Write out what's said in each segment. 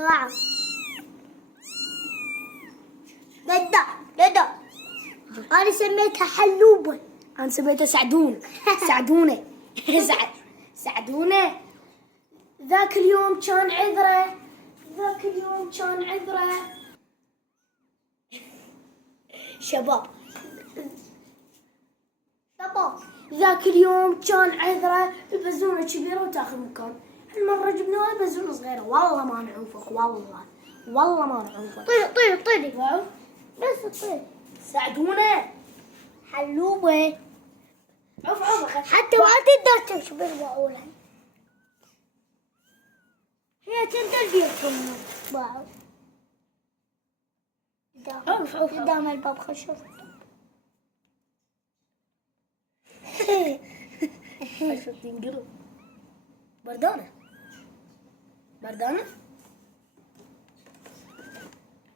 واو. ددا أنا سميتها حلوبة. أنا سميته سعدون. سعدونة. سعدونة. ذاك اليوم كان عذرة. شباب ذاك اليوم كان عذرة البزونة كبيرة وتاخذ مكان. المرة جبنا بزونة صغيرة. والله ما نعوفك. والله ما نعوفك. طيري بس طير. سعدونة. حلوبة عوف حتى ما تقدر تشبه بعولها. هي تقدر بيكم واو. عوف قدام الباب خشوف. شو تنقلب بردانة.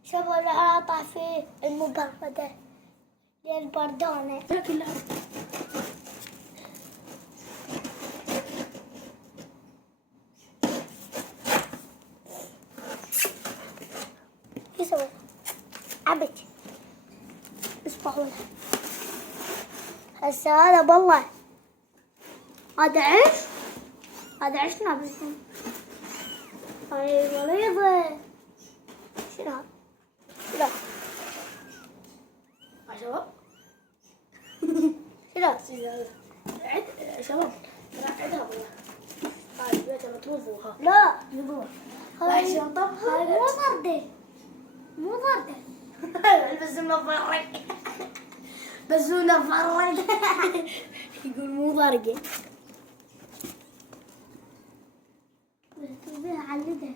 شوفوا لا أقطع في المبردة للبردانة. كلها يسوي عبد اصبحوا هسه هذا بالله هذا عيش نابلكم. هاي غليظة. شنو هذا؟ لا شباب. لا عد شباب عدها والله. هاي البيت مطروفوها. لا هاي هاي شنطة. مو ضردة البزونة فرق. بزونة فرق. يقول مو ضرقة. بس بيها علقت.